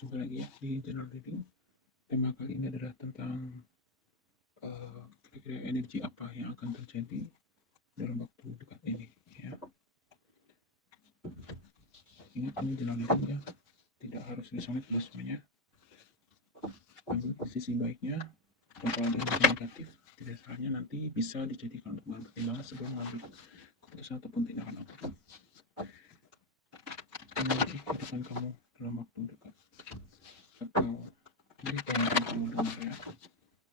Jumpa lagi ya di channel reading. Tema kali ini adalah tentang kira-kira energi apa yang akan terjadi dalam waktu dekat ini ya. Ingat, ini channel reading ya, tidak harus resonate pada semuanya. Ambil sisi baiknya, dan kalau ada yang negatif, tidak salahnya nanti bisa dijadikan untuk bahan pertimbangan sebelum mengambil keputusan ataupun tindakan apapun. Energi kehidupan kamu dalam waktu dekat, atau berita yang akan kamu dengar ya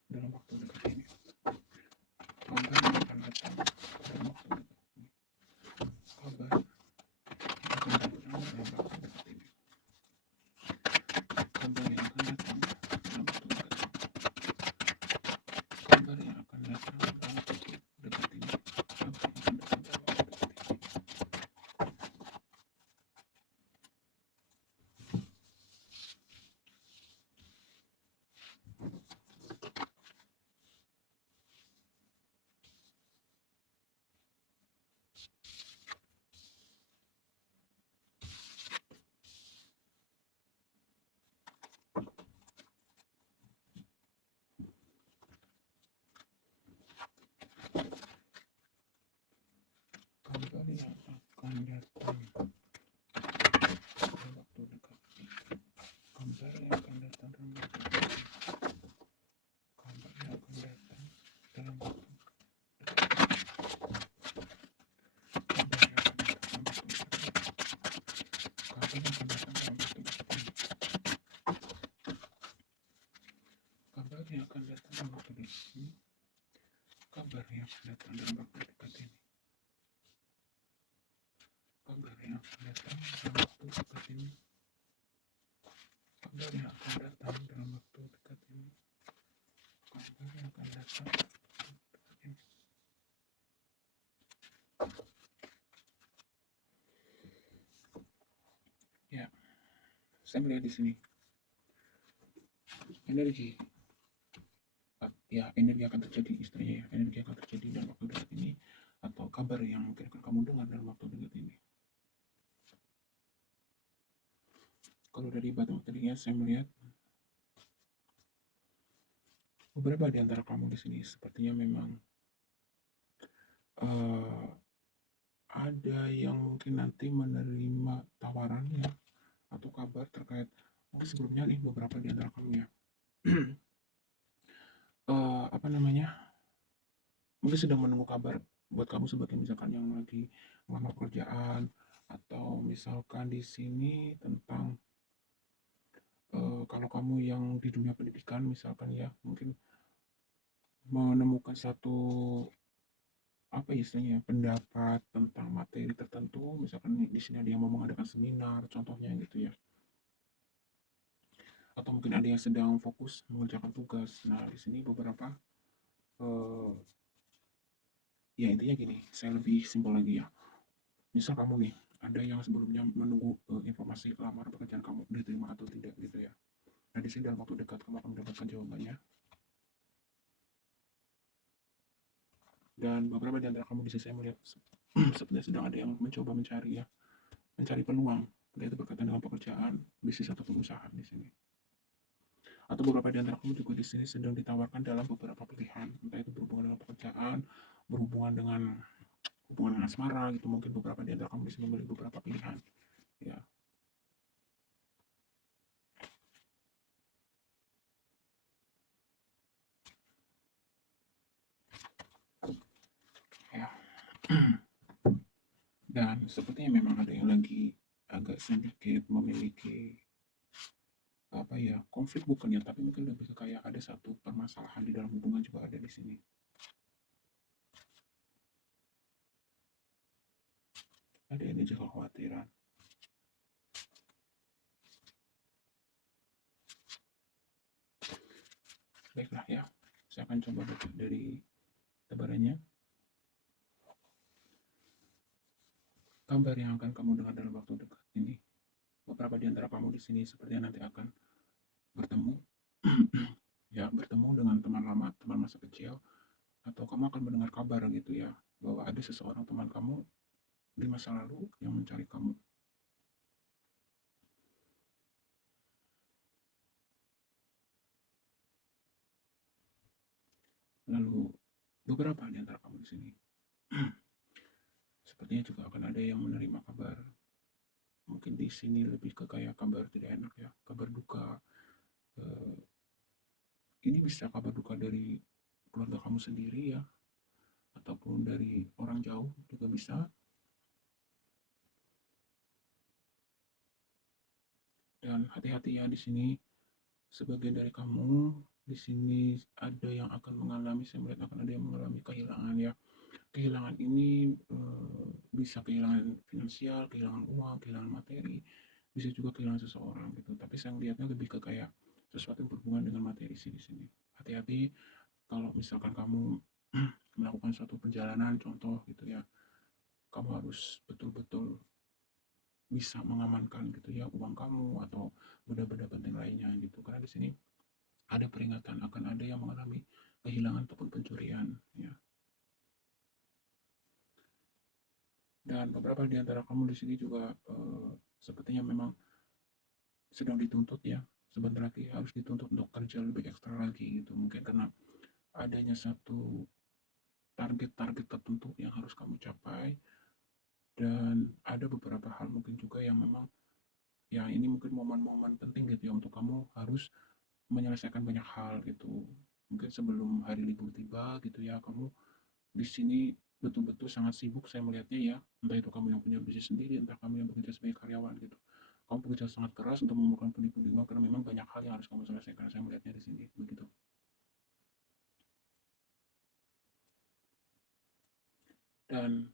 dalam waktu dekat ini. Kabar yang akan datang dalam waktu dekat ini. Kabar yang akan datang dalam waktu dekat ini. Kabar yang akan datang dalam waktu dekat ini. Kabar yang akan datang dalam waktu dekat ini. Kabar yang akan datang dalam waktu dekat ini. Kabar yang akan datang dalam waktu dekat ini. Kabar yang akan datang dalam waktu dekat ini. Kabar yang akan datang dalam waktu dekat ini. Kabar yang akan datang dalam waktu dekat ini. Kabar yang akan datang dalam waktu dekat ini. Kabar yang akan datang dalam waktu dekat ini. Kabar yang akan datang dalam waktu dekat ini. Kabar yang akan datang dalam waktu dekat ini. Kabar yang akan datang dalam waktu dekat ini. Kabar yang akan datang dekat ini. Ya, saya melihat di sini energi, ya energi akan terjadi istilahnya ya, energi akan terjadi dalam waktu dekat ini, atau kabar yang mungkin akan kamu dengar dalam waktu dekat ini. Kalau dari batu materinya saya melihat beberapa di antara kamu di sini sepertinya memang ada yang mungkin nanti menerima tawaran ya atau kabar terkait mungkin sebelumnya nih beberapa di antara kamu ya apa namanya, mungkin sedang menunggu kabar buat kamu sebagai misalkan yang lagi melamar pekerjaan, atau misalkan di sini tentang kalau kamu yang di dunia pendidikan misalkan ya, mungkin menemukan satu apa ya istilahnya pendapat tentang materi tertentu, misalkan di sini ada yang mau mengadakan seminar contohnya gitu ya, atau mungkin ada yang sedang fokus mengerjakan tugas. Nah di sini beberapa ya intinya gini, saya lebih simpel lagi ya. Misal kamu nih, ada yang sebelumnya menunggu informasi lamaran pekerjaan kamu diterima atau tidak gitu ya. Nah di sini dalam waktu dekat kamu akan mendapatkan jawabannya. Dan beberapa di antara kamu di sini saya melihat sepertinya sedang ada yang mencoba mencari ya, mencari peluang, entah itu berkaitan dengan pekerjaan, bisnis ataupun usaha di sini. Atau beberapa di antara kamu juga di sini sedang ditawarkan dalam beberapa pilihan, entah itu berhubungan dengan pekerjaan, berhubungan dengan hubungan asmara gitu. Mungkin beberapa di antara kamu di sini memiliki beberapa pilihan ya. Ya. Dan sepertinya memang ada yang lagi agak sedikit memiliki apa ya, konflik bukan ya, tapi mungkin lebih ke kayak ada satu permasalahan di dalam hubungan juga ada di sini. Ada energi kekhawatiran. Baiklah ya, saya akan coba baca dari tebarannya. Kabar yang akan kamu dengar dalam waktu dekat ini, beberapa di antara kamu di sini sepertinya nanti akan bertemu ya, bertemu dengan teman lama, teman masa kecil, atau kamu akan mendengar kabar gitu ya, bahwa ada seseorang teman kamu di masa lalu yang mencari kamu. Lalu beberapa di antara kamu di sini sepertinya juga akan ada yang menerima kabar. Mungkin di sini lebih ke kayak kabar tidak enak ya, kabar duka. Eh, ini bisa kabar duka dari keluarga kamu sendiri ya, ataupun dari orang jauh juga bisa. Dan hati-hati ya di sini, sebagian dari kamu di sini ada yang akan mengalami, saya melihat akan ada yang mengalami kehilangan ya. Kehilangan ini bisa kehilangan finansial, kehilangan uang, kehilangan materi, bisa juga kehilangan seseorang gitu. Tapi saya melihatnya lebih ke kayak sesuatu yang berhubungan dengan materi sih di sini. Hati-hati kalau misalkan kamu melakukan suatu perjalanan, contoh gitu ya, kamu harus betul-betul bisa mengamankan gitu ya uang kamu atau benda-benda penting lainnya gitu. Karena di sini ada peringatan akan ada yang mengalami kehilangan ataupun pencurian ya. Dan beberapa di antara kamu di sini juga sepertinya memang sedang dituntut ya. Sebentar lagi harus dituntut untuk kerja lebih ekstra lagi gitu. Mungkin karena adanya satu target-target tertentu yang harus kamu capai, dan ada beberapa hal mungkin juga yang memang ya ini mungkin momen-momen penting gitu ya untuk kamu harus menyelesaikan banyak hal gitu. Mungkin sebelum hari libur tiba gitu ya, kamu di sini betul-betul sangat sibuk saya melihatnya ya. Entah itu kamu yang punya bisnis sendiri, entah kamu yang bekerja sebagai karyawan gitu. Kamu bekerja sangat keras untuk mengumpulkan pundi-pundi uang karena memang banyak hal yang harus kamu selesaikan. Saya melihatnya di sini begitu. Dan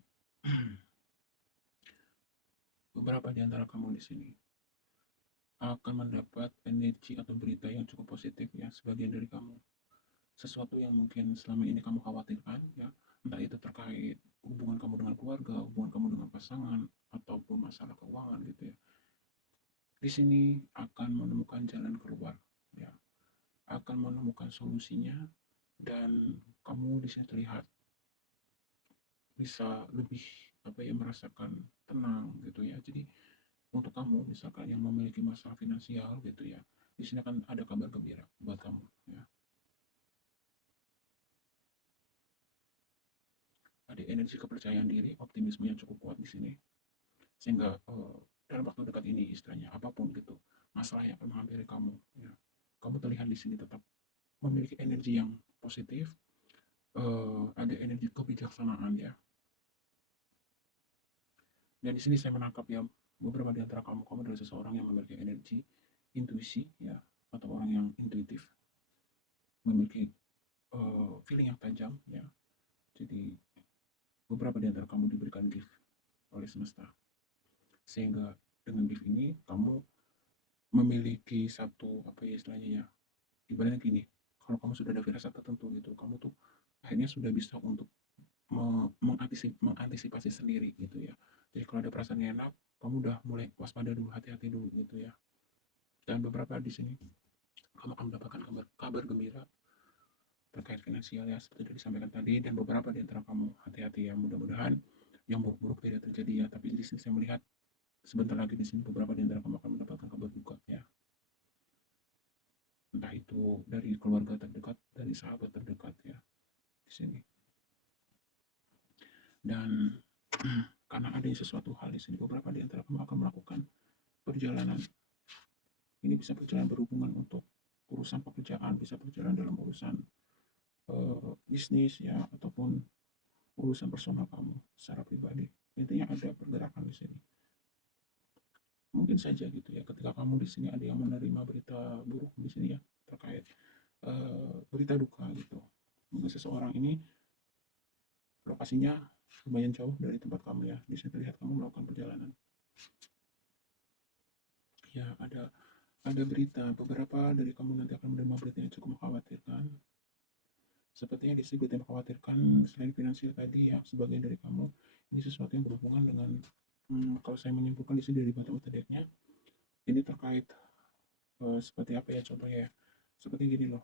beberapa di antara kamu di sini akan mendapat energi atau berita yang cukup positif ya, sebagian dari kamu. Sesuatu yang mungkin selama ini kamu khawatirkan ya, entah itu terkait hubungan kamu dengan keluarga, hubungan kamu dengan pasangan, ataupun masalah keuangan gitu ya. Di sini akan menemukan jalan keluar ya, akan menemukan solusinya, dan kamu di sini terlihat bisa lebih apa ya, merasakan tenang gitu ya. Jadi untuk kamu misalkan yang memiliki masalah finansial gitu ya, di sini akan ada kabar gembira buat kamu ya. Ada energi kepercayaan diri, optimisme yang cukup kuat di sini, sehingga dalam waktu dekat ini istilahnya apapun gitu masalah yang akan menghampiri kamu ya, kamu terlihat di sini tetap memiliki energi yang positif, ada energi kebijaksanaan ya. Dan di sini saya menangkap ya, beberapa di antara kamu, kamu adalah seseorang yang memiliki energi, intuisi ya, atau orang yang intuitif, memiliki feeling yang tajam ya. Jadi beberapa di antara kamu diberikan gift oleh semesta, sehingga dengan gift ini kamu memiliki satu apa ya istilahnya ya, ibaratnya gini, kalau kamu sudah ada firasat tertentu gitu, kamu tuh akhirnya sudah bisa untuk mengantisipasi sendiri gitu ya. Jadi kalau ada perasaan yang enak, kamu udah mulai waspada dulu, hati-hati dulu gitu ya. Dan beberapa di sini kamu akan mendapatkan kabar, kabar gembira terkait finansial ya, seperti yang disampaikan tadi. Dan beberapa di antara kamu hati-hati ya, mudah-mudahan yang buruk-buruk tidak terjadi ya. Tapi di sini saya melihat sebentar lagi di sini beberapa di antara kamu akan mendapatkan kabar duka ya, entah itu dari keluarga terdekat, dari sahabat terdekat ya di sini. Dan karena adanya sesuatu hal di sini, beberapa di antara kamu akan melakukan perjalanan. Ini bisa berjalan berhubungan untuk urusan pekerjaan, bisa berjalan dalam urusan bisnis ya, ataupun urusan personal kamu secara pribadi. Intinya ada pergerakan di sini. Mungkin saja gitu ya, ketika kamu di sini ada yang menerima berita buruk di sini ya, terkait berita duka gitu. Mungkin seseorang ini lokasinya lumayan jauh dari tempat kamu ya. Di sini terlihat kamu melakukan perjalanan. Ya, ada berita, beberapa dari kamu nanti akan menerima berita yang cukup mengkhawatirkan. Sepertinya di sini berita yang mengkhawatirkan selain finansial tadi ya, sebagian dari kamu ini sesuatu yang berhubungan dengan kalau saya menyimpulkan di sini dari batu utadeknya, ini terkait seperti apa ya contohnya ya, seperti gini loh,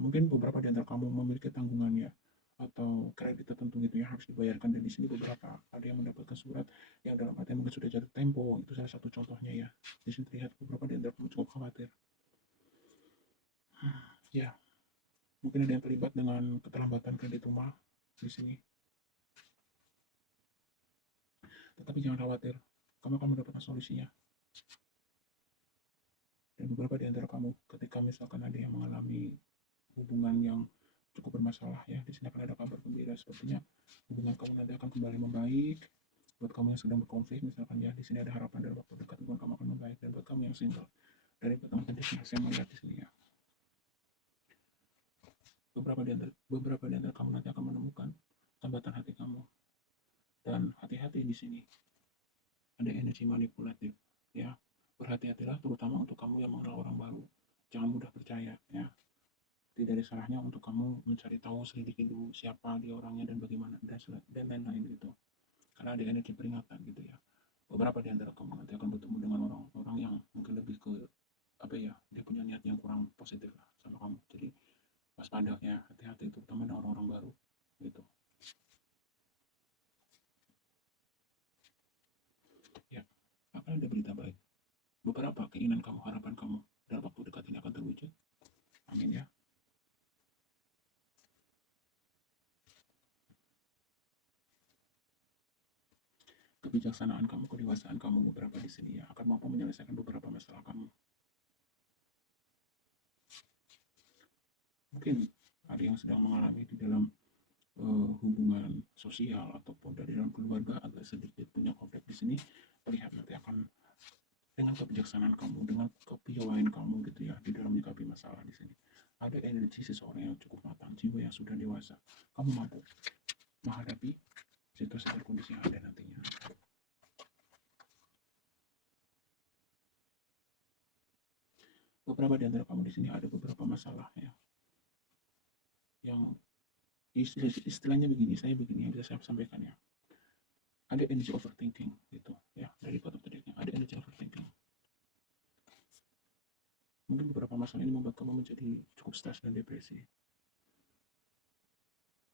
mungkin beberapa di antara kamu memiliki tanggungan ya, atau kredit tertentu gitu yang harus dibayarkan, dan di sini beberapa ada yang mendapatkan surat yang dalam artian mungkin sudah jatuh tempo, itu salah satu contohnya ya. Di sini terlihat beberapa di antara kamu cukup khawatir ya. Mungkin ada yang terlibat dengan keterlambatan kredit rumah di sini. Tetapi jangan khawatir, kamu akan mendapatkan solusinya. Dan beberapa di antara kamu, ketika misalkan ada yang mengalami hubungan yang cukup bermasalah ya, di sini akan ada kabar gembira, sepertinya hubungan kamu nanti akan kembali membaik. Buat kamu yang sedang berkonflik misalkan ya, di sini ada harapan dalam waktu dekat hubungan kamu akan membaik. Dan buat kamu yang single, dari pertemuan tadi saya melihat di sini ya, beberapa di antara kamu nanti akan menemukan tambatan hati kamu. Dan hati-hati di sini, ada energi manipulatif ya. Berhati-hatilah terutama untuk kamu yang mengenal orang baru. Jangan mudah percaya ya. Tidak ada salahnya untuk kamu mencari tahu, selidiki dulu siapa dia orangnya dan bagaimana dan lain-lain gitu. Karena ada energi peringatan gitu ya. Beberapa di antara kamu nanti akan bertemu dengan orang-orang yang mungkin lebih ke apa ya, dia punya niat yang kurang positif lah sama kamu. Jadi waspada ya, hati-hati terutama dengan orang-orang baru gitu. Ya, akan ada berita baik. Beberapa keinginan kamu, harapan kamu dalam waktu dekat ini akan terwujud. Amin ya. Kebijaksanaan kamu, kedewasaan kamu beberapa di sini ya akan mampu menyelesaikan beberapa masalah kamu. Mungkin ada yang sedang mengalami di dalam hubungan sosial ataupun dari dalam keluarga agak sedikit punya konflik di sini, terlihat nanti akan dengan kebijaksanaan kamu, dengan kepiawaian kamu gitu ya di dalam menyikapi masalah di sini. Ada energi seseorang yang cukup matang, jiwa yang sudah dewasa. Kamu mampu menghadapi situasi dan kondisi yang ada nantinya. Beberapa di antara kamu di sini ada beberapa masalah ya, yang istilahnya begini, saya begini yang bisa saya sampaikan ya. Ada energi overthinking gitu ya, dari kata tadinya ada energi overthinking. Mungkin beberapa masalah ini membuat kamu menjadi cukup stres dan depresi.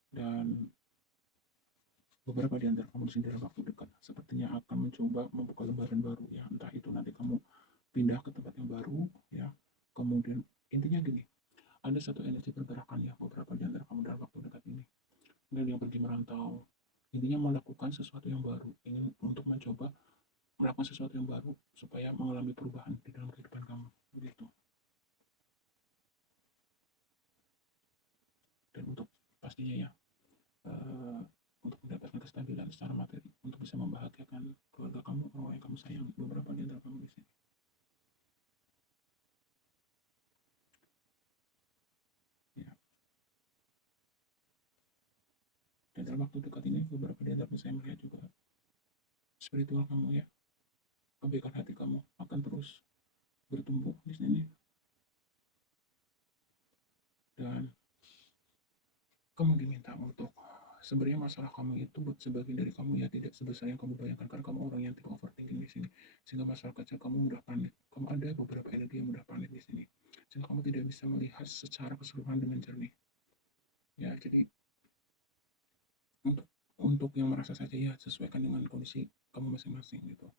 Dan beberapa di antara kamu di sini dalam waktu dekat sepertinya akan mencoba membuka lembaran baru ya. Entah itu nanti kamu pindah ke tempat yang baru ya. Kemudian intinya gini, ada satu energi pergerakan ya beberapa di antara kamu dalam waktu dekat ini. Mungkin yang pergi merantau, intinya melakukan sesuatu yang baru, ingin untuk mencoba melakukan sesuatu yang baru supaya mengalami perubahan di dalam kehidupan kamu begitu. Dan untuk pastinya ya, eh, untuk mendapatkan kestabilan secara materi untuk bisa membahagiakan keluarga kamu, orang yang kamu sayang, beberapa di antara kamu di sini. Ya. Dan dalam waktu dekat ini beberapa di antara saya melihat juga spiritual kamu ya, kebaikan hati kamu akan terus bertumbuh di sini. Dan kamu diminta untuk sebenarnya masalah kamu itu sebagian dari kamu ya tidak sebesar yang kamu bayangkan karena kamu orang yang tidak overthinking di sini, sehingga masalah kecil kamu mudah panik. Kamu ada beberapa energi yang mudah panik di sini sehingga kamu tidak bisa melihat secara keseluruhan dengan jernih ya. Jadi untuk yang merasa saja ya, sesuaikan dengan kondisi kamu masing-masing gitu.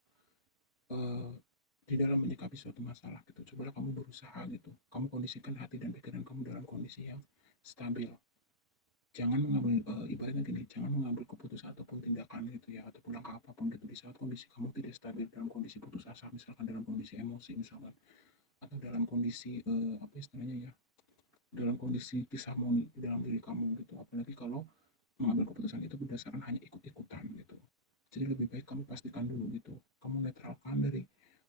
eh, di dalam menyikapi suatu masalah gitu, cobalah kamu berusaha gitu, kamu kondisikan hati dan pikiran kamu dalam kondisi yang stabil. Jangan mengambil ibaratnya gini, jangan mengambil keputusan ataupun tindakan gitu ya, ataupun langkah apapun gitu di saat kondisi kamu tidak stabil, dalam kondisi putus asa misalkan, dalam kondisi emosi misalkan, atau dalam kondisi apa istilahnya ya, dalam kondisi disharmoni di dalam diri kamu gitu. Apalagi kalau mengambil keputusan itu berdasarkan hanya ikut-ikutan gitu. Jadi lebih baik kamu pastikan dulu gitu, kamu netralkan dari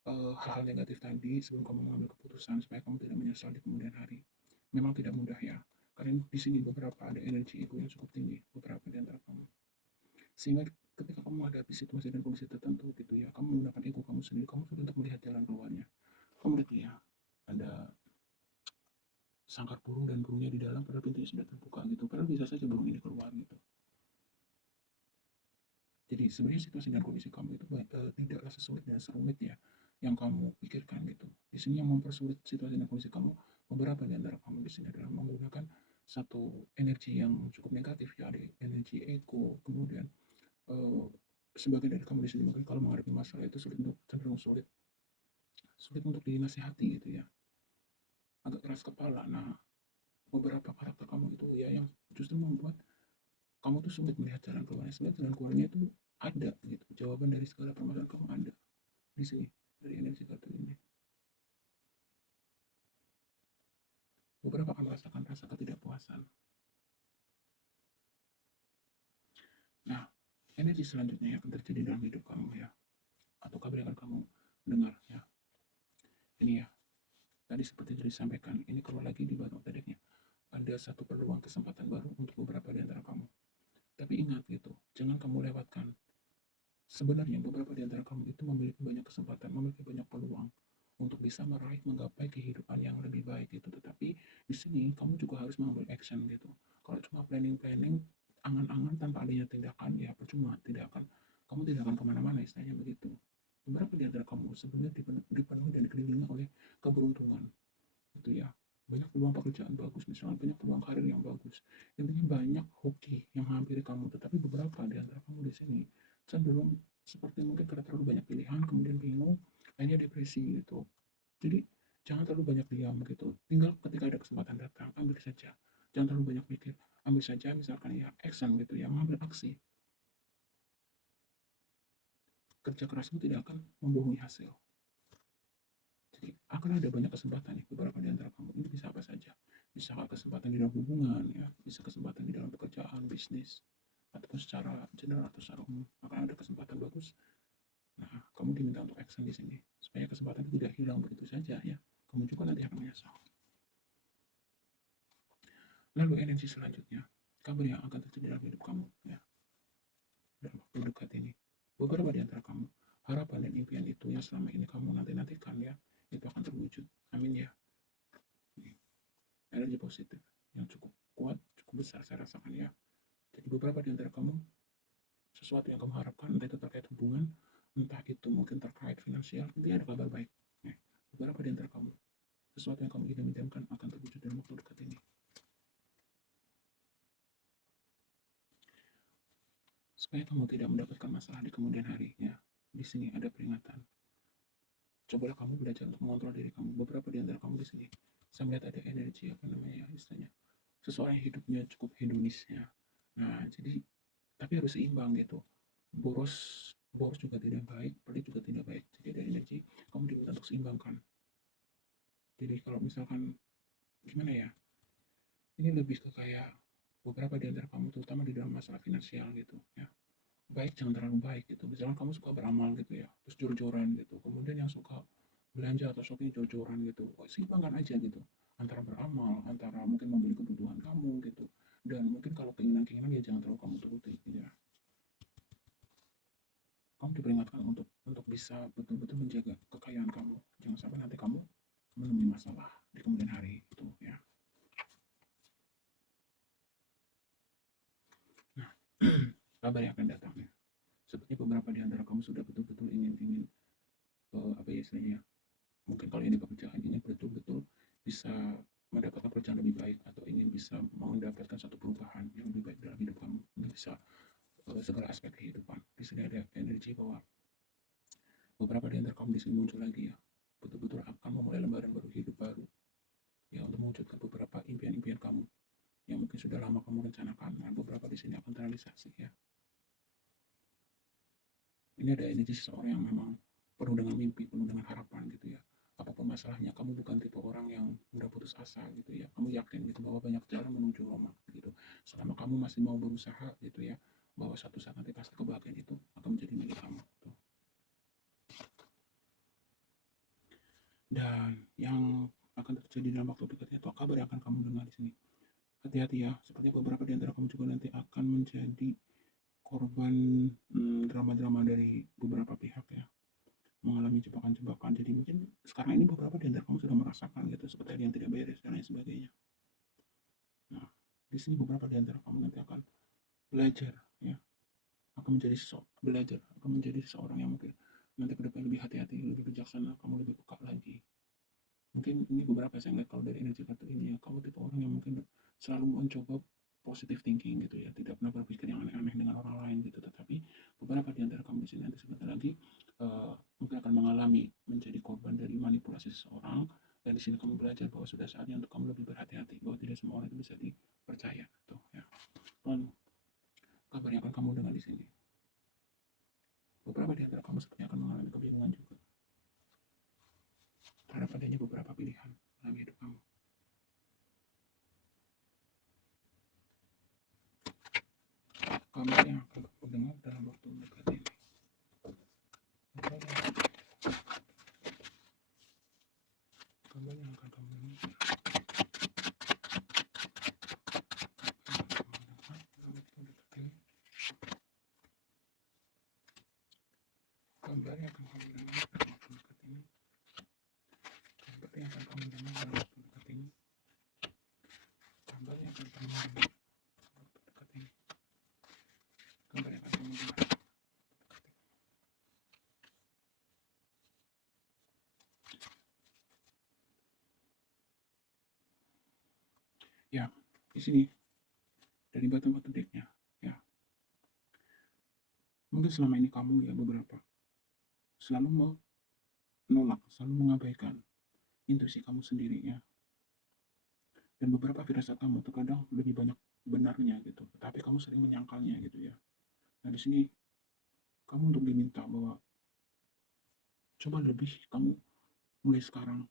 hal-hal negatif tadi sebelum kamu mengambil keputusan supaya kamu tidak menyesal di kemudian hari. Memang tidak mudah ya, karena di sini beberapa ada energi ego yang cukup tinggi beberapa di antara kamu, sehingga ketika kamu menghadapi situasi dan kondisi tertentu gitu ya, kamu menggunakan ego kamu sendiri, kamu sudah untuk melihat jalan keluarnya. Kamu lihat ya, ada sangkar burung dan burungnya di dalam padahal pintunya sudah terbuka gitu, padahal bisa saja burung ini keluar gitu. Jadi sebenarnya situasi dan kondisi kamu itu tidaklah sesulit dan serumit ya yang kamu pikirkan gitu. Di sini yang mempersulit situasi dan kondisi kamu, beberapa di antara kamu di sini adalah menggunakan satu energi yang cukup negatif ya, ada energi ego, kemudian eh, sebagian dari kamu di sini mungkin kalau menghadapi masalah itu sulit untuk cenderung sulit sulit untuk dinasihati gitu ya, agak keras kepala. Nah, beberapa karakter kamu itu ya yang justru membuat kamu tuh sulit melihat jalan keluarnya. Sebenarnya jalan keluarnya itu ada gitu. Jawaban dari segala permasalahan kamu ada di sini dari energi kartu ini. Beberapa akan merasakan rasa ketidakpuasan. Nah, energi selanjutnya yang akan terjadi dalam hidup kamu ya, atau kabar yang akan kamu dengar ya. Ini ya, tadi seperti yang disampaikan, ini keluar lagi di bottom of decknya. Ada satu peluang kesempatan baru untuk beberapa di antara kamu. Tapi ingat gitu, jangan kamu lewatkan. Sebenarnya beberapa di antara kamu itu memiliki banyak kesempatan, memiliki banyak peluang untuk bisa meraih menggapai kehidupan yang lebih baik gitu. Tetapi di sini kamu juga harus mengambil action gitu. Kalau cuma planning-planning, angan-angan tanpa adanya tindakan, ya percuma, kamu tidak akan kemana-mana istilahnya begitu. Beberapa di antara kamu sebenarnya dipenuhi dan dikelilingi oleh keberuntungan gitu ya. Banyak peluang pekerjaan bagus, misalnya banyak peluang karir yang bagus. Intinya banyak hoki yang menghampiri kamu, tetapi beberapa di antara kamu di sini cenderung seperti mungkin karena terlalu banyak pilihan, kemudian bingung, akhirnya depresi gitu. Jadi jangan terlalu banyak diam gitu. Tinggal ketika ada kesempatan datang, ambil saja. Jangan terlalu banyak mikir, ambil saja misalkan ya action gitu ya, mengambil aksi. Kerja kerasmu tidak akan membohongi hasil. Jadi akan ada banyak kesempatan nih beberapa di antara kamu. Ini bisa apa saja. Bisa kesempatan di dalam hubungan, ya, bisa kesempatan di dalam pekerjaan, bisnis, ataupun secara general atau secara umum akan ada kesempatan bagus. Nah, kamu diminta untuk action di sini supaya kesempatan itu tidak hilang begitu saja ya. Kamu juga nanti akan menyesal. Lalu energi selanjutnya, kabar yang akan terjadi dalam hidup kamu ya dalam waktu dekat ini. Beberapa di antara kamu, harapan dan impian itu yang selama ini kamu nanti-nantikan ya, itu akan terwujud. Amin ya. Energi positif yang cukup kuat, cukup besar saya rasakan ya. Jadi beberapa di antara kamu, sesuatu yang kamu harapkan, entah itu terkait hubungan, entah itu mungkin terkait finansial, nanti ada kabar baik. Nah, beberapa di antara kamu, sesuatu yang kamu idam-idamkan akan terwujud dalam waktu dekat ini. Supaya kamu tidak mendapatkan masalah di kemudian hari, ya. Di sini ada peringatan. Cobalah kamu belajar untuk mengontrol diri kamu. Beberapa di antara kamu di sini, saya melihat ada energi apa namanya istilahnya, seseorang yang hidupnya cukup hedonis ya. Nah, jadi tapi harus seimbang gitu. Boros boros juga tidak baik, pelit juga tidak baik. Jadi ada energi kamu diminta untuk seimbangkan. Jadi kalau misalkan gimana ya, ini lebih ke kayak beberapa di antara kamu terutama di dalam masalah finansial gitu ya. Baik jangan terlalu baik gitu. Misalkan kamu suka beramal gitu ya, terus jor-joran gitu. Kemudian yang suka belanja atau shopping jor-joran gitu. Seimbangkan aja gitu. Antara beramal, antara mungkin membeli kebutuhan kamu gitu. Dan mungkin kalau keinginan-keinginan ya jangan terlalu kamu turuti gitu ya. Kamu diperingatkan untuk bisa betul-betul menjaga kekayaan kamu. Jangan sampai nanti kamu menemui masalah di kemudian hari itu ya. Nah, kabar yang akan datang ya. Sepertinya beberapa di antara kamu sudah betul-betul ingin apa ya istilahnya? Mungkin kalau ini pekerjaan ingin betul-betul bisa mendapatkan pekerjaan lebih baik atau ingin bisa mendapatkan satu perubahan yang lebih baik dalam hidup kamu. Ini bisa segala aspek kehidupan. Di sini ada energi bahwa beberapa di antara kamu di sini muncul lagi ya. Betul-betul akan memulai lembaran baru hidup baru ya untuk mewujudkan beberapa impian-impian kamu yang mungkin sudah lama kamu rencanakan. Nah, beberapa di sini akan terrealisasi ya. Ini ada energi seseorang yang memang penuh dengan mimpi, penuh dengan harapan gitu ya. Apapun masalahnya, kamu bukan tipe orang yang mudah putus asa gitu ya. Kamu yakin gitu bahwa banyak jalan menuju Roma gitu. Selama kamu masih mau berusaha gitu ya, bahwa suatu saat nanti pasti kebahagiaan itu akan menjadi milik kamu. Gitu. Dan yang akan terjadi dalam waktu dekatnya itu kabar yang akan kamu dengar di sini. Hati-hati ya, sepertinya beberapa di antara kamu juga nanti akan menjadi korban drama-drama dari beberapa pihak ya, mengalami jebakan-jebakan. Jadi mungkin sekarang ini beberapa di antara kamu sudah merasakan gitu, seperti ada yang tidak beres dan lain sebagainya. Nah, di sini beberapa di antara kamu nanti akan belajar ya, akan menjadi belajar, akan menjadi seseorang yang mungkin nanti ke depan lebih hati-hati, lebih bijaksana, kamu lebih peka lagi. Mungkin ini beberapa saya ngeliat kalau dari energi kartu ini ya, kamu tipe orang yang mungkin selalu mencoba positive thinking gitu ya, tidak pernah berpikir yang aneh-aneh dengan orang lain gitu. Tetapi beberapa di antara kamu di sini nanti sebentar lagi mungkin akan mengalami menjadi korban dari manipulasi seseorang Dan di sini kamu belajar bahwa sudah saatnya untuk kamu lebih berhati-hati, bahwa tidak semua orang itu bisa dipercaya. Tuh, ya. Dan kabar yang akan kamu dengar di sini, beberapa di antara kamu sepertinya akan mengalami kebingungan juga terhadap adanya beberapa pilihan dalam hidup kamu. Kabar yang akan kamu dengar dalam waktu dekat ini, kabar yang akan kamu dengar dalam waktu dekat ini, kabar yang akan kamu dengar dalam waktu dekat ini, kabar yang akan kamu dengar dalam waktu dekat ini, kabar yang akan kamu dengar dalam waktu dekat ini, kabar yang akan kamu dengar. Ya, di sini dari batu-batu decknya, ya, mungkin selama ini kamu ya beberapa selalu menolak, selalu mengabaikan intuisi kamu sendiri ya. Dan beberapa firasat kamu terkadang lebih banyak benarnya gitu, tapi kamu sering menyangkalnya gitu ya. Nah di sini kamu untuk diminta bahwa coba lebih kamu mulai sekarang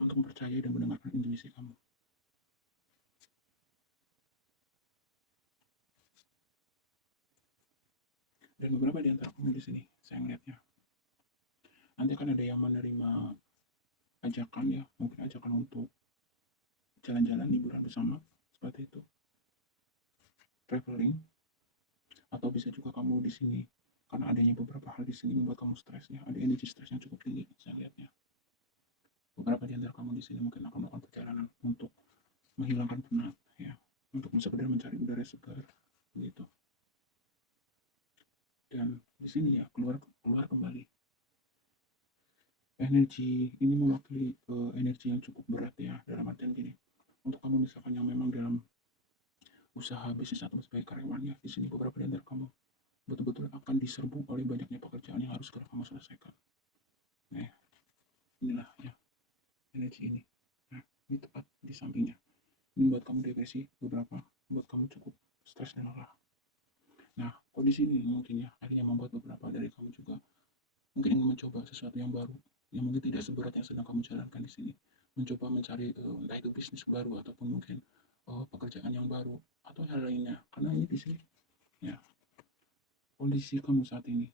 untuk mempercayai dan mendengarkan intuisi kamu. Dan beberapa di antara kamu di sini, saya melihatnya, nanti akan ada yang menerima ajakan ya, mungkin ajakan untuk jalan-jalan liburan bersama, seperti itu, traveling, atau bisa juga kamu di sini karena adanya beberapa hal di sini membuat kamu stres ya, ada energi stres yang cukup tinggi, saya lihatnya. Beberapa di antara kamu di sini mungkin akan melakukan perjalanan untuk menghilangkan penat ya, untuk sekedar mencari udara segar gitu. Dan di sini ya keluar kembali energi ini mewakili energi yang cukup berat ya, dalam artian gini, untuk kamu misalkan yang memang dalam usaha bisnis atau sebagai karyawannya, di sini beberapa di antara kamu betul-betul akan diserbu oleh banyaknya pekerjaan yang harus segera kamu selesaikan. Nah, inilah ya energi ini. Nah, ini tepat di sampingnya. Ini membuat kamu depresi beberapa, membuat kamu cukup stres dan lelah. Nah, kondisi ini mungkin ya akhirnya membuat beberapa dari kamu juga mungkin ingin mencoba sesuatu yang baru, yang mungkin tidak seberat yang sedang kamu jalankan di sini. Mencoba mencari entah itu bisnis baru ataupun mungkin pekerjaan yang baru atau hal lainnya. Karena ini di sini ya kondisi kamu saat ini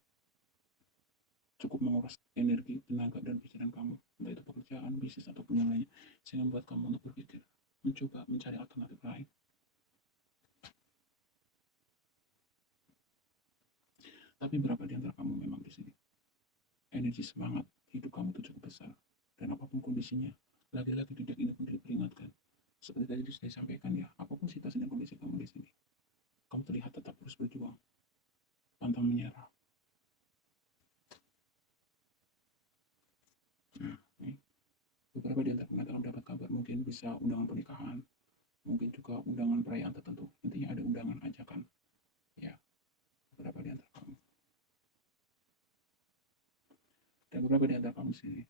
cukup menguras energi, tenaga, dan pikiran kamu, entah itu pekerjaan, bisnis, ataupun yang lainnya, sehingga membuat kamu untuk berpikir, mencoba mencari alternatif lain. Tapi berapa di antara kamu memang di sini energi semangat hidup kamu itu cukup besar, dan apapun kondisinya, lagi-lagi tidak ini pun diperingatkan. Seperti tadi sudah disampaikan ya, apapun situasi dan kondisi kamu di sini, kamu terlihat tetap terus berjuang, pantang menyerah. Nah, ini beberapa di antara mengatakan dapat kabar mungkin bisa undangan pernikahan, mungkin juga undangan perayaan tertentu. Intinya ada undangan ajakan. Ya, beberapa di antara kamu. Dan beberapa di antara kamu sini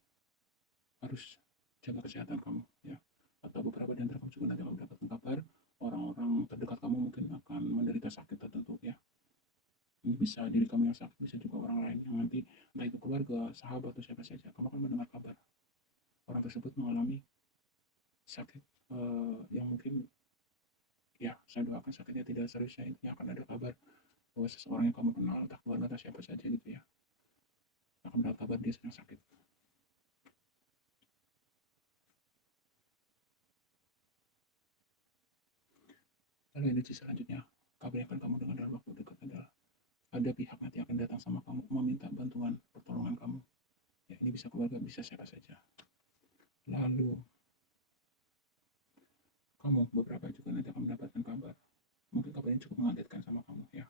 harus jaga kesehatan kamu. Ya, atau beberapa di antara kamu juga nanti akan mendapatkan kabar orang-orang terdekat kamu mungkin akan menderita sakit tertentu ya. Ini bisa diri kamu yang sakit, bisa juga orang lain yang nanti entah itu keluarga, sahabat atau siapa saja. Kamu akan mendengar kabar orang tersebut mengalami sakit yang mungkin ya saya doakan sakitnya tidak serius ya, intinya akan ada kabar bahwa seseorang yang kamu kenal entah keluarga atau siapa saja gitu ya akan mendapat kabar dia sedang sakit. Lalu energi selanjutnya, kabar yang akan kamu dengar dalam waktu dekat adalah ada pihak nanti akan datang sama kamu meminta bantuan pertolongan kamu. Ya ini bisa keluarga, bisa siapa saja. Lalu kamu beberapa juga nanti akan mendapatkan kabar. Mungkin kabar yang cukup mengagetkan sama kamu ya.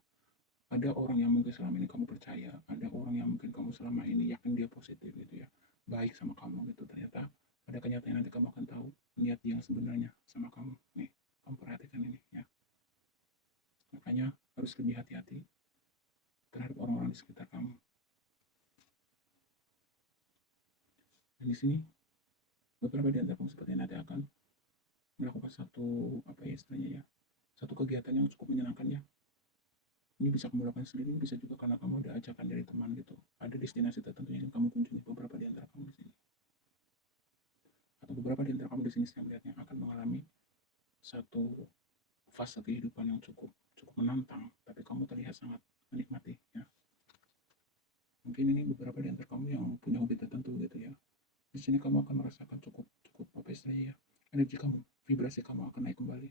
Ada orang yang mungkin selama ini kamu percaya, ada orang yang mungkin kamu selama ini yakin dia positif gitu ya, baik sama kamu gitu, ternyata ada kenyataan nanti kamu akan tahu niat dia yang sebenarnya sama kamu. Nih, kamu perhatikan ini ya. Makanya harus lebih hati-hati terhadap orang-orang di sekitar kamu. Dan di sini beberapa di antara kamu sepertinya nanti akan melakukan satu, apa ya istilahnya ya, satu kegiatan yang cukup menyenangkan ya. Ini bisa kamu lakukan sendiri, bisa juga karena kamu ada ajakan dari teman gitu. Ada destinasi tertentu yang ingin kamu kunjungi, beberapa di antara kamu di sini. Atau beberapa di antara kamu di sini saya melihatnya akan mengalami satu fase kehidupan yang cukup cukup menantang, tapi kamu terlihat sangat menikmati ya. Mungkin ini beberapa di antara kamu yang punya hobi tertentu gitu ya. Di sini kamu akan merasakan cukup cukup apa istilahnya ya, energi kamu, vibrasi kamu akan naik kembali.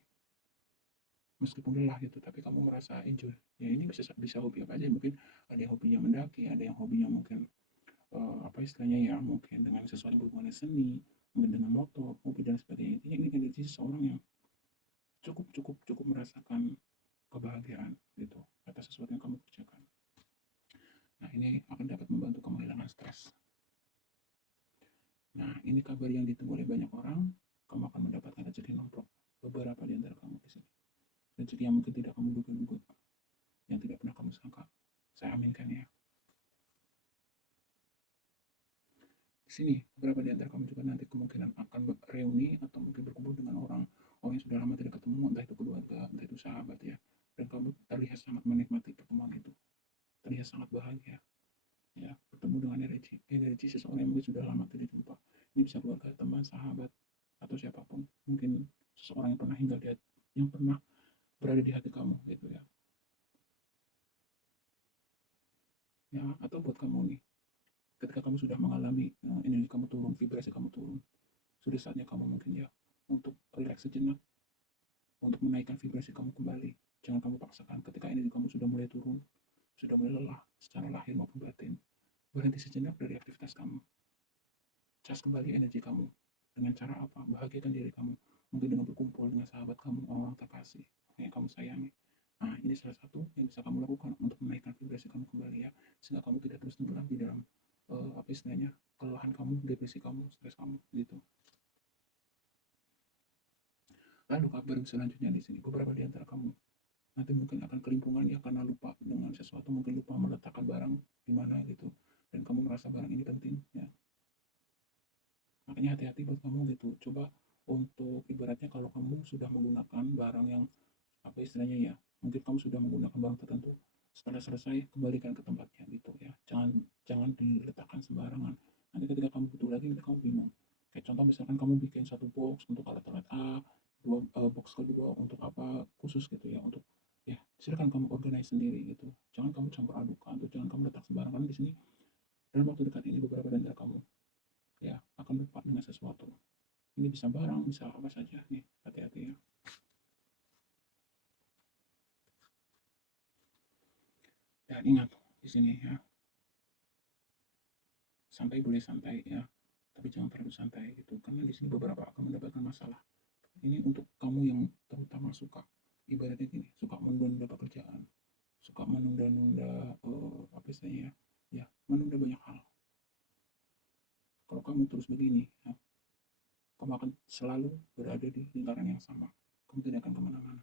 Meskipun lelah gitu, tapi kamu merasa enjoy. Ya ini bisa bisa hobi apa aja, mungkin ada yang hobinya mendaki, ada yang hobinya mungkin apa istilahnya ya, mungkin dengan sesuatu yang berhubungan dengan seni, mungkin dengan motor, mobil dan sebagainya. Intinya ini energi seseorang yang cukup cukup cukup merasakan kebahagiaan gitu atas sesuatu yang kamu kerjakan. Nah ini akan dapat membantu kamu hilangkan stres. Nah ini kabar yang ditunggu oleh banyak orang. Kamu akan mendapatkan rezeki nomplok beberapa di antara kamu di sini. Rezeki yang mungkin tidak kamu duga-duga, yang tidak pernah kamu sangka. Saya aminkan ya. Di sini beberapa di antara kamu juga nanti kemungkinan akan reuni atau mungkin berkumpul dengan orang orang yang sudah lama tidak ketemu, entah itu keluarga, entah itu sahabat ya. Dan kamu terlihat sangat menikmati pertemuan itu, terlihat sangat bahagia ya, bertemu dengan energi seseorang yang mungkin sudah lama tidak jumpa. Ini bisa keluarga, teman, sahabat, atau siapapun. Mungkin seseorang yang pernah yang pernah berada di hati kamu gitu ya. Ya, atau buat kamu nih, ketika kamu sudah mengalami energi kamu turun, vibrasi kamu turun, sudah saatnya kamu mungkin ya untuk relax sejenak, untuk menaikkan vibrasi kamu kembali. Jangan kamu paksakan. Ketika energi kamu sudah mulai turun, sudah mulai lelah secara lahir maupun batin, berhenti sejenak dari aktivitas kamu. Cas kembali energi kamu. Dengan cara apa? Bahagiakan diri kamu. Mungkin dengan berkumpul dengan sahabat kamu, orang terkasih, yang kamu sayangi. Nah, ini salah satu yang bisa kamu lakukan untuk menaikkan vibrasi kamu kembali ya, sehingga kamu tidak terus tenggelam di dalam apa istilahnya, kelelahan kamu, depresi kamu, stres kamu, gitu. Lalu kabar selanjutnya di sini, beberapa di antara kamu nanti mungkin akan kelimpungan ya karena lupa dengan sesuatu, mungkin lupa meletakkan barang di mana gitu, dan kamu merasa barang ini penting ya. Makanya hati-hati buat kamu gitu. Coba untuk ibaratnya kalau kamu sudah menggunakan barang yang apa istilahnya ya, mungkin kamu sudah menggunakan barang tertentu, setelah selesai kembalikan ke tempatnya gitu ya. Jangan jangan diletakkan sembarangan. Nanti ketika kamu butuh lagi, nanti kamu bingung. Kayak contoh misalkan kamu bikin satu box untuk alat-alat A, dua box kedua untuk apa khusus gitu ya, untuk ya silakan kamu organize sendiri gitu. Jangan kamu campur adukan atau jangan kamu letak sembarangan di sini. Dalam waktu dekat ini beberapa dari kamu ya akan lupa dengan sesuatu. Ini bisa barang, bisa apa saja nih, hati-hati ya. Dan ingat di sini ya, santai boleh santai ya, tapi jangan terlalu santai gitu, karena di sini beberapa akan mendapatkan masalah. Ini untuk kamu yang terutama suka, ibaratnya gini, suka menunda pekerjaan, suka menunda-nunda apa istilahnya ya, menunda banyak hal. Kalau kamu terus begini, ya, kamu akan selalu berada di lingkaran yang sama. Kamu tidak akan kemana-mana.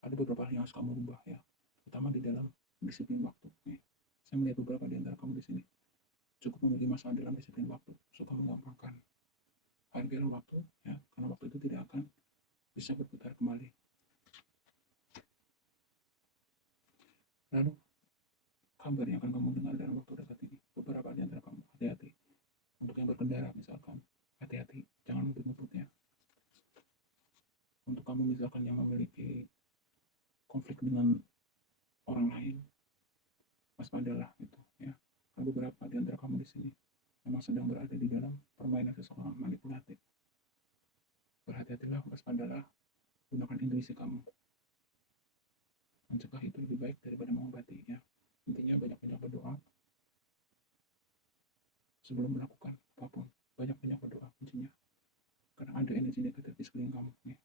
Ada beberapa hal yang harus kamu ubah ya, terutama di dalam disiplin waktu. Nih, saya melihat beberapa di antara kamu di sini cukup memiliki masalah dalam disiplin waktu, suka menggampangkan. Hargailah waktu, ya, karena waktu itu tidak akan bisa berputar kembali. Lalu, kabar yang akan kamu dengar dalam waktu dekat ini, beberapa di antara kamu, hati-hati. Untuk yang berkendara misalkan, hati-hati, jangan ngebut-ngebut ya. Untuk kamu misalkan yang memiliki konflik dengan orang lain, waspadalah gitu ya. Karena beberapa di antara kamu di sini memang sedang berada di dalam permainan seseorang manipulatif. Berhati-hatilah, waspadalah, gunakan intuisi kamu. Mencegah itu lebih baik daripada mengobati ya. Intinya banyak-banyak berdoa sebelum melakukan apapun. Banyak-banyak berdoa kuncinya. Karena ada energi negatif di sekeliling kamu nih.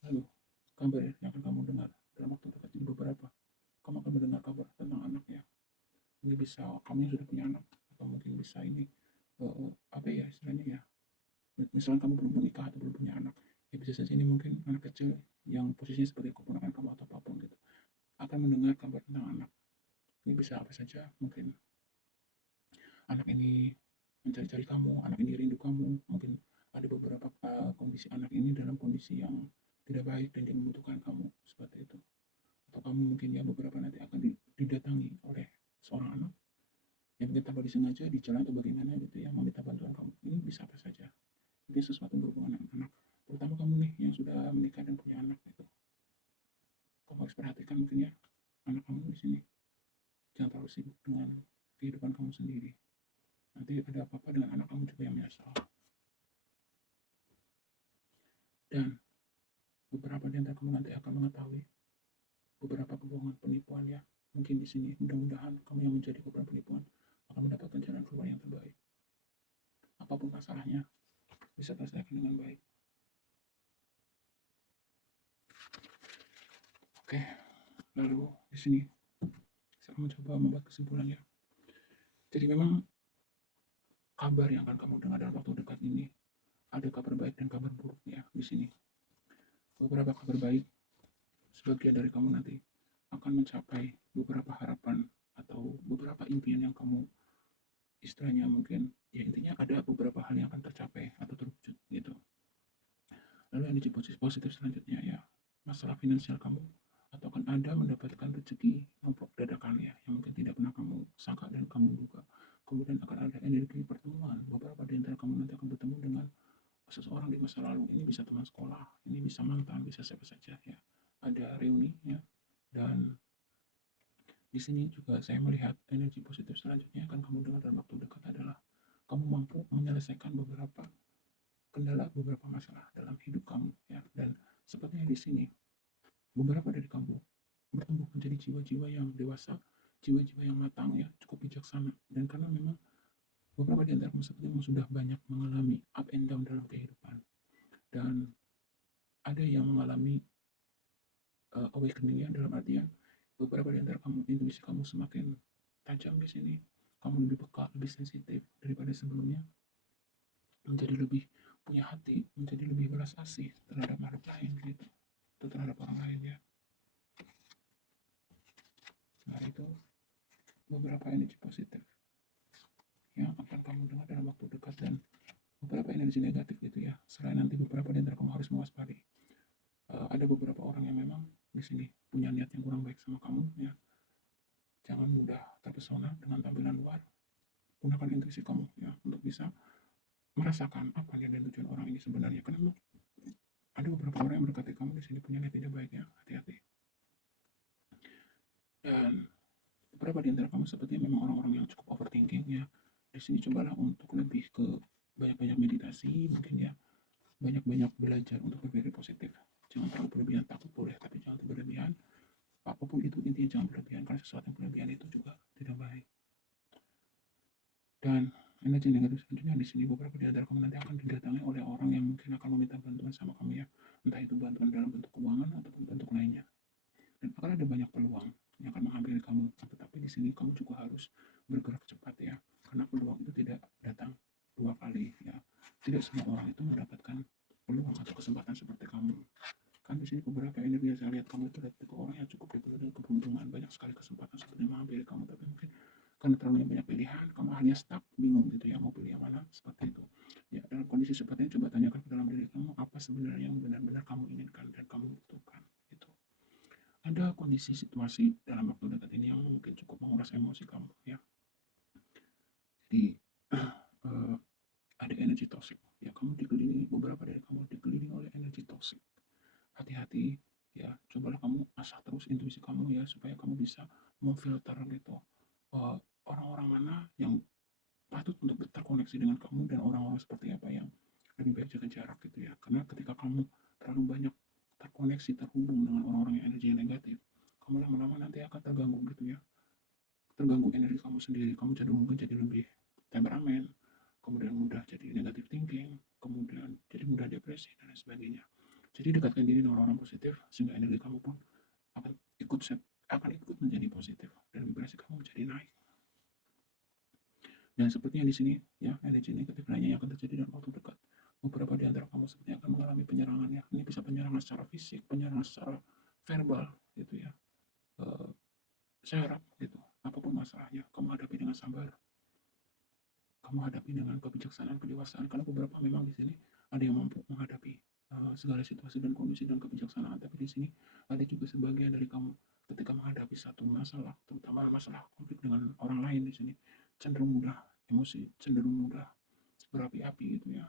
Lalu kabar yang akan kamu dengar dalam waktu dekat ini beberapa. Kamu akan mendengar kabar tentang anak ya. Ini bisa kamu yang sudah punya anak, atau mungkin bisa ini apa ya istilahnya ya. Misalnya kamu belum menikah atau belum punya anak, ya bisa saja ini mungkin anak kecil yang posisinya sebagai keponakan kamu atau apapun gitu, akan mendengar kabar tentang anak. Ini bisa apa saja, mungkin anak ini mencari-cari kamu, anak ini rindu kamu, mungkin ada beberapa kondisi anak ini dalam kondisi yang tidak baik dan dia membutuhkan kamu seperti itu. Atau kamu mungkin ya beberapa nanti akan didatangi oleh seorang anak yang mungkin tanpa disengaja di jalan atau bagaimana gitu ya meminta bantuan kamu. Ini bisa apa saja. Ini sesuatu yang berhubungan dengan anak. Terutama kamu nih yang sudah menikah dan punya anak itu. Kamu harus perhatikan mungkin ya anak kamu di sini. Jangan terlalu sibuk dengan kehidupan kamu sendiri. Nanti ada apa-apa dengan anak kamu juga yang menyesal. Dan beberapa di antara kamu nanti akan mengetahui beberapa kebohongan penipuan ya. Mungkin di sini mudah-mudahan kamu yang menjadi korban penipuan akan mendapatkan jalan keluar yang terbaik. Apapun masalahnya bisa terselesaikan dengan baik. Oke, lalu di sini saya akan mencoba membuat kesimpulannya. Jadi memang kabar yang akan kamu dengar dalam waktu dekat ini ada kabar baik dan kabar buruk ya di sini. Beberapa kabar baik sebagian dari kamu nanti akan mencapai beberapa harapan atau beberapa impian yang kamu istilahnya mungkin ya intinya ada beberapa hal yang akan tercapai atau terwujud gitu. Lalu energi positif selanjutnya ya masalah finansial kamu atau akan Anda mendapatkan rezeki nomplok dadakan ya yang mungkin tidak pernah kamu sangka dan kamu duga. Kemudian akan ada energi pertemuan. Beberapa di antara kamu nanti akan bertemu dengan seseorang di masa lalu. Ini bisa teman sekolah, ini bisa mantan, bisa siapa saja ya. Ada reuni ya. Dan di sini juga saya melihat energi positif selanjutnya akan kamu dengar dalam waktu dekat adalah kamu mampu menyelesaikan beberapa kendala, beberapa masalah dalam hidup kamu ya. Dan sepertinya di sini beberapa dari kamu bertumbuh menjadi jiwa-jiwa yang dewasa, jiwa-jiwa yang matang ya, cukup bijaksana. Dan karena memang beberapa di antara kamu sepertinya sudah banyak mengalami up and down dalam kehidupan. Dan ada yang mengalami awakening ya dalam artian beberapa di antara kamu intuisi kamu semakin tajam di sini. Kamu lebih peka, lebih sensitif daripada sebelumnya. Menjadi lebih punya hati, menjadi lebih belas asih terhadap makhluk lain gitu. Atau terhadap orang lain ya. Nah itu beberapa energi positif yang akan kamu dengar dalam waktu dekat dan beberapa energi negatif gitu ya. Selain nanti beberapa di antara kamu harus mewaspadai. Ada beberapa orang yang memang di sini punya niat yang kurang baik sama kamu ya. Jangan mudah terpesona dengan tampilan luar. Gunakan intuisi kamu ya untuk bisa merasakan apa niat dan tujuan orang ini sebenarnya. Karena ada beberapa orang yang mendekati kamu di sini punya niat tidak baik ya. Hati-hati. Dan beberapa di antara kamu sepertinya memang orang-orang yang cukup overthinking ya. Di sini cobalah untuk lebih ke banyak-banyak meditasi mungkin ya. Banyak-banyak belajar untuk berpikir positif. Jangan terlalu berlebihan, takut boleh tapi jangan terlalu berlebihan. Apapun itu intinya jangan berlebihan karena sesuatu yang berlebihan itu juga tidak baik. Dan energi negatif selanjutnya di sini beberapa di antara kamu nanti akan didatangi oleh orang yang mungkin akan meminta bantuan sama kamu ya. Entah itu bantuan dalam bentuk keuangan ataupun bentuk lainnya. Dan akan ada banyak peluang yang akan menghampiri kamu. Tetapi di sini kamu juga harus bergerak cepat ya. Karena peluang itu tidak datang dua kali ya. Tidak semua orang itu mendapatkan peluang atau kesempatan seperti kamu. Kan di sini beberapa energi yang saya lihat kamu itu adalah tipe orang yang cukup diberi dengan keberuntungan, banyak sekali kesempatan seperti menghampiri kamu, tapi mungkin karena terlalu banyak pilihan, kamu hanya stuck, bingung gitu ya, mau pilih yang mana, seperti itu. Ya, dalam kondisi seperti ini, coba tanyakan ke dalam diri kamu, apa sebenarnya yang benar-benar kamu inginkan dan kamu butuhkan. Itu. Ada kondisi situasi dalam waktu dekat ini yang mungkin cukup menguras emosi kamu, ya. Jadi, ada energi toxic. Ya, kamu dikelilingi, beberapa dari kamu dikelilingi oleh energi toxic. Hati-hati ya, cobalah kamu asah terus intuisi kamu ya supaya kamu bisa memfilter gitu orang-orang mana yang patut untuk terkoneksi dengan kamu dan orang-orang seperti apa yang lebih baik jaga jarak gitu ya. Karena ketika kamu terlalu banyak terkoneksi terhubung dengan orang-orang yang energi negatif, kamu lama-lama nanti akan terganggu gitu ya, terganggu energi kamu sendiri, kamu jadi mungkin jadi lebih temperamen, kemudian mudah jadi negatif thinking, kemudian jadi mudah depresi dan lain sebagainya. Jadi dekatkan diri dengan orang positif sehingga energi kamu pun akan ikut menjadi positif dan vibrasi kamu menjadi naik. Dan sepertinya di sini ya energi negatif lainnya yang akan terjadi dalam waktu dekat. Beberapa di antara kamu sepertinya akan mengalami penyerangan ya. Ini bisa penyerangan secara fisik, penyerangan secara verbal gitu ya. Saya harap gitu. apapun masalahnya, kamu hadapi dengan sabar, kamu hadapi dengan kebijaksanaan, kedewasaan. Karena beberapa memang di sini ada yang mampu menghadapi segala situasi dan kondisi dengan kebijaksanaan, tapi di sini ada juga sebagian dari kamu ketika menghadapi satu masalah, terutama masalah konflik dengan orang lain di sini cenderung mudah emosi, cenderung mudah berapi-api gitu ya.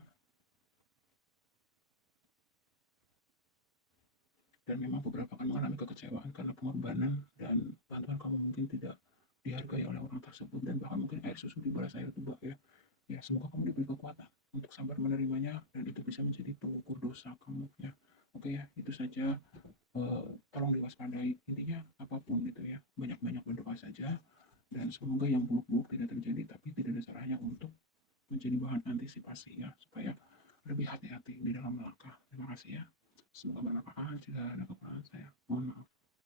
Dan memang beberapa akan mengalami kekecewaan karena pengorbanan dan bantuan kamu mungkin tidak dihargai oleh orang tersebut, dan bahkan mungkin air susu dibalas air tuba ya. Ya, semoga kamu diberi kekuatan untuk sabar menerimanya dan itu bisa menjadi pengukur dosa kamu ya. Oke ya, itu saja. Tolong diwaspadai, intinya apapun gitu ya, banyak-banyak berdoa saja dan semoga yang buruk-buruk tidak terjadi, tapi tidak ada salahnya untuk menjadi bahan antisipasi ya, supaya lebih hati-hati di dalam melangkah. Terima kasih ya, semoga bermanfaat. Jika ada kekurangan saya mohon